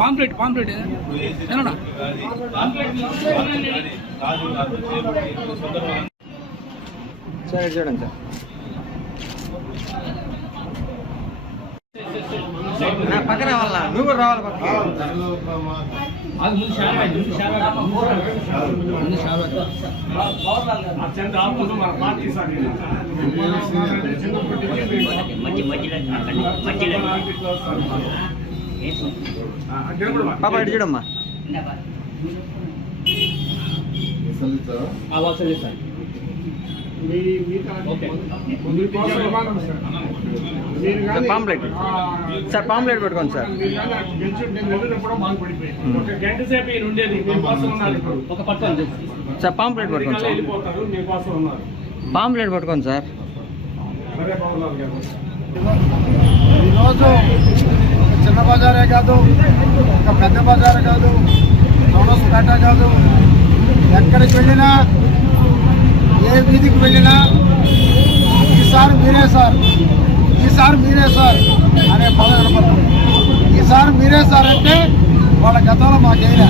Pamphlet ఏనా సరే చూడండి సార్ పక్క రావాలా నువ్వు కూడా రావాలి పక్క పాప ఇటు చూడమ్మా పాంప్లెట్ సార్ పాంప్లెట్ పెట్టుకోండి సార్ సార్ పాంప్లెట్ పెట్టుకోండి సార్ పాంప్లెట్ పెట్టుకోండి సార్ ఈరోజు చిన్న బజారే కాదు ఒక పెద్ద బజారే కాదు చౌరస్పేట కాదు ఎక్కడికి వెళ్ళినా ఏ వీధికి వెళ్ళినా ఈసారి మీరే సార్ అనే పదం వినపడుతుంది. ఈసారి మీరే సార్ అంటే వాళ్ళ గతంలో మాకేలా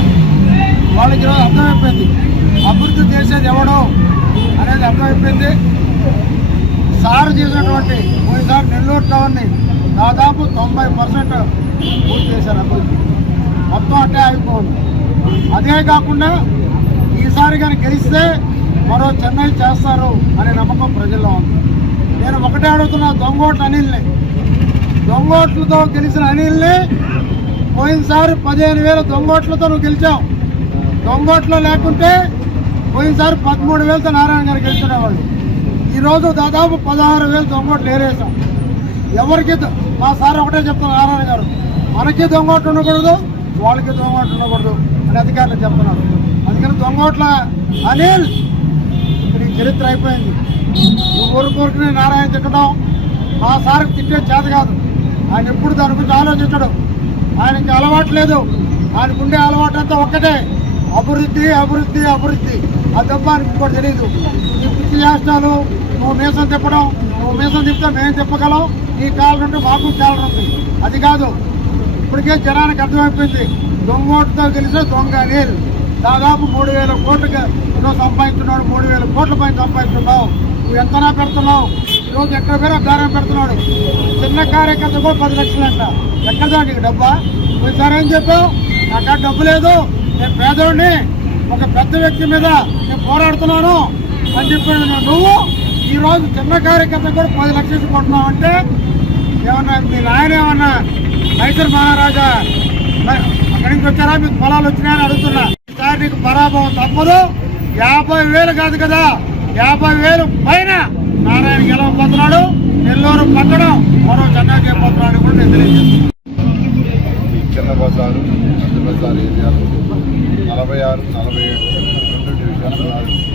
వాళ్ళకి ఈరోజు అర్థమైపోయింది అభివృద్ధి చేసేది ఎవడో అనేది అర్థమైపోయింది. సార్ చేసినటువంటి పోయినసారి నెల్లూరు టౌన్ని దాదాపు 90% పూర్తి చేశారు అభివృద్ధి. మొత్తం అంటే అయిపోయింది. అదే కాకుండా ఈసారి కానీ గెలిస్తే మరో చెన్నై చేస్తారు అనే నమ్మకం ప్రజల్లో ఉంది. నేను ఒకటే అడుగుతున్నా, దొంగోట్ల అనిల్ని, దొంగోట్లతో గెలిచిన అనిల్ని పోయినసారి 15,000 దొంగోట్లతో నువ్వు గెలిచావు. దొంగోట్లో లేకుంటే పోయినసారి 13,000తో నారాయణ గారు గెలిచినవాళ్ళు. ఈరోజు దాదాపు 16,000 దొంగోట్లు ఏరేసాం. ఎవరికి మా సార్ ఒకటే చెప్తున్నారు నారాయణ గారు, మనకి దొంగోట్లు ఉండకూడదు వాళ్ళకి దొంగోట్లు ఉండకూడదు అని అధికారులు చెప్తున్నారు. అందుకని దొంగోట్ల అనిల్ ఇప్పుడు ఈ చరిత్ర అయిపోయింది. ఊరుకోరుకునే నారాయణ తిట్టడం మా సార్కి తిట్టే చేత కాదు. ఆయన ఎప్పుడు దాని గురించి ఆలోచించడు. ఆయనకి అలవాటు లేదు. ఆయనకుండే అలవాటు అంతా ఒక్కటే, అభివృద్ధి అభివృద్ధి అభివృద్ధి. ఆ దెబ్బ ఆయనకి ఇంకోటి తెలియదు. ఈ పిచ్చి చేష్టాలు, నువ్వు మీసం తిప్పడం, నువ్వు మీసం తిప్పితే మేము తిప్పగలం, నీ కాళ్ళు ఉంటే మాకు కాళ్ళు ఉంటుంది. అది కాదు. ఇప్పటికే జనానికి అర్థమైపోయింది దొంగోటుతో గెలిచిన దొంగ నీరు. దాదాపు 3,000 కోట్లుగా ఈరోజు సంపాదించున్నాడు. 3,000 కోట్ల పైన సంపాదించున్నావు. నువ్వు ఎంతనా పెడుతున్నావు. ఈరోజు ఎక్కడ పేరు దారం పెడుతున్నాడు. చిన్న కార్యకర్త కూడా 10 లక్షలు అంట. ఎక్కడ దానికి డబ్బా? ఈసారి ఏం చెప్పావు? నాకు డబ్బు లేదు, నేను పేదోడిని, ఒక పెద్ద వ్యక్తి మీద నేను పోరాడుతున్నాను అని చెప్పాను. నువ్వు ఈరోజు చిన్న కార్యకర్త కూడా 10 లక్షలు కొంటున్నావు అంటే ఏమన్నా మీ నాయన ఏమన్నా మైసూర్ మహారాజా అక్కడి నుంచి వచ్చారా, మీకు పొలాలు వచ్చినాయని అడుగుతున్నా. ఈసారి నీకు పరాభవం తప్పదు. 50,000 కాదు కదా, 50,000 పైన నారాయణ గెలవబోతున్నాడు. నెల్లూరు పట్టడం మరో చెన్నై చేయబోతున్నాడు కూడా నేను తెలియజేస్తున్నాను. చిన్న బజారు పెద్ద బజారు ఏరియాలు 46, 47 2 డివిజన్లు 44,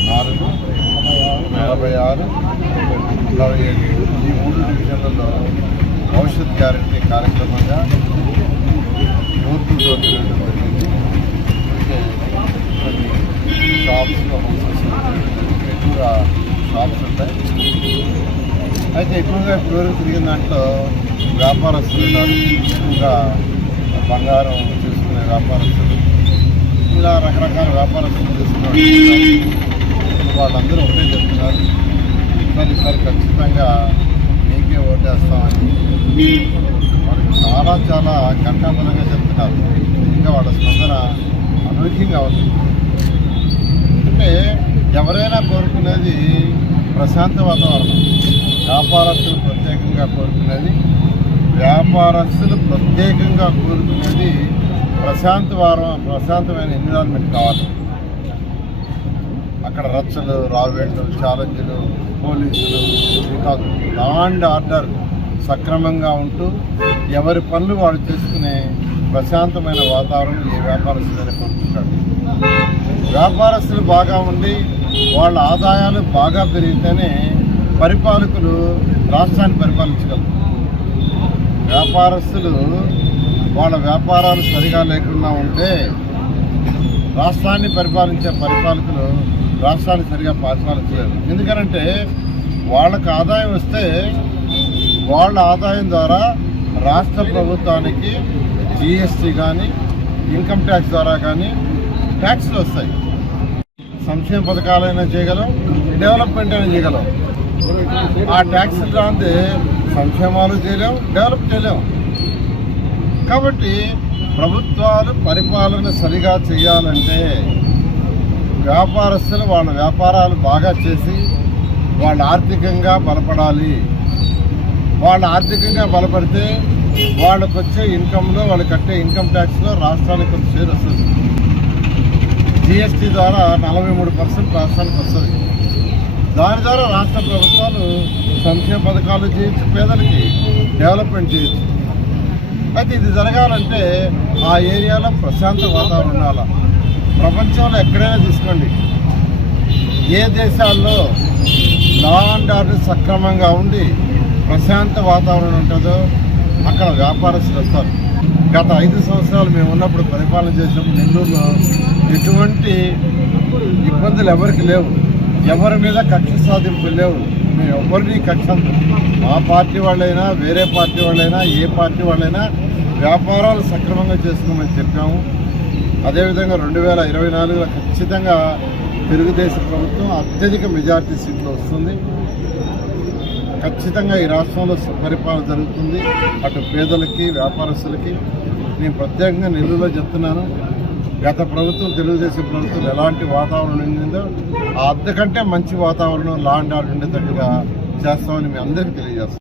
46, 47 ఈ 3 డివిజన్లలో భవిష్యత్ గ్యారంటీ కార్యక్రమంగా డోర్ టు డోర్ చేయడం జరిగింది. షాప్స్ ఎక్కువగా షాప్స్ ఉంటాయి. అయితే ఎక్కువగా ఇప్పటివరకు తిరిగిన దాంట్లో వ్యాపారస్తులు ఉన్నారు. ఎక్కువగా బంగారం చేసుకునే వ్యాపారస్తులు, ఇలా రకరకాల వ్యాపారస్తులు చేసుకున్నారు. వాళ్ళందరూ ఒకటే చెప్తున్నారు, ఈసారి ఖచ్చితంగా మీకే ఓటేస్తామని. వాళ్ళకి చాలా కంఠాపరంగా చెప్తున్నారు. ఇంకా వాళ్ళ స్పందన అనూహ్యంగా ఉంది. అంటే ఎవరైనా కోరుకునేది ప్రశాంత వాతావరణం. వ్యాపారస్తులు ప్రత్యేకంగా కోరుకునేది ప్రశాంతమైన ఎన్విరాన్మెంట్ కావాలి. అక్కడ రచ్చలు, రావేళ్ళు, ఛాలెంజ్లు, పోలీసులు కాదు, లా అండ్ ఆర్డర్ సక్రమంగా ఉంటూ ఎవరి పనులు వాళ్ళు చేసుకునే ప్రశాంతమైన వాతావరణం ఏ వ్యాపారస్తులైనా కోరుకుంటాడు. వ్యాపారస్తులు బాగా ఉండి వాళ్ళ ఆదాయాలు బాగా పెరిగితేనే పరిపాలకులు రాష్ట్రాన్ని పరిపాలించగలరు. వ్యాపారస్తులు వాళ్ళ వ్యాపారాలు సరిగా లేకుండా ఉంటే రాష్ట్రాన్ని పరిపాలించే పరిపాలకులు రాష్ట్రాన్ని సరిగా పరిపాలించలేరు. ఎందుకనంటే వాళ్ళకు ఆదాయం వస్తే వాళ్ళ ఆదాయం ద్వారా రాష్ట్ర ప్రభుత్వానికి జిఎస్టీ కానీ ఇన్కమ్ ట్యాక్స్ ద్వారా కానీ ట్యాక్స్లు వస్తాయి. సంక్షేమ పథకాలైనా చేయగలం, డెవలప్మెంట్ అయినా చేయగలం. ఆ ట్యాక్స్ రాంది సంక్షేమాలు చేయలేం, డెవలప్ చేయలేం. కాబట్టి ప్రభుత్వాలు పరిపాలన సరిగా చేయాలంటే వ్యాపారస్తులు వాళ్ళ వ్యాపారాలు బాగా చేసి వాళ్ళు ఆర్థికంగా బలపడాలి. వాళ్ళు ఆర్థికంగా బలపడితే వాళ్ళకు వచ్చే ఇన్కంలో వాళ్ళు కట్టే ఇన్కమ్ ట్యాక్స్లో రాష్ట్రానికి కొంత షేర్ వస్తుంది. జిఎస్టీ ద్వారా 43% రాష్ట్రానికి వస్తుంది. దాని ద్వారా రాష్ట్ర ప్రభుత్వాలు సంక్షేమ పథకాలు చేయొచ్చు, పేదలకి డెవలప్మెంట్ చేయొచ్చు. అయితే ఇది జరగాలంటే ఆ ఏరియాలో ప్రశాంత వాతావరణం ఉండాలి. ప్రపంచంలో ఎక్కడైనా తీసుకోండి, ఏ దేశాల్లో లా అండ్ ఆర్డర్ సక్రమంగా ఉండి ప్రశాంత వాతావరణం ఉంటుందో అక్కడ వ్యాపారస్తులు వస్తారు. గత 5 సంవత్సరాలు మేము ఉన్నప్పుడు పరిపాలన చేసినప్పుడు నెల్లూరులో ఎటువంటి ఇబ్బందులు ఎవరికి లేవు, ఎవరి మీద కక్ష సాధింపులు లేవు. మేము ఎవరిని కక్ష, మా పార్టీ వాళ్ళైనా వేరే పార్టీ వాళ్ళైనా ఏ పార్టీ వాళ్ళైనా వ్యాపారాలు సక్రమంగా చేసుకోమని చెప్పాము. అదేవిధంగా 2024లో ఖచ్చితంగా తెలుగుదేశం ప్రభుత్వం అత్యధిక మెజార్టీ సీట్లు వస్తుంది. ఖచ్చితంగా ఈ రాష్ట్రంలో పరిపాలన జరుగుతుంది. అటు పేదలకి వ్యాపారస్తులకి నేను ప్రత్యేకంగా నెల్లూరులో చెప్తున్నాను. గత ప్రభుత్వం తెలుగుదేశం ప్రభుత్వం ఎలాంటి వాతావరణం ఉండిందో అంతకంటే మంచి వాతావరణం లా అండ్ ఆర్డర్ ఉండేటట్టుగా చేస్తామని మీ అందరికీ తెలియజేస్తాం.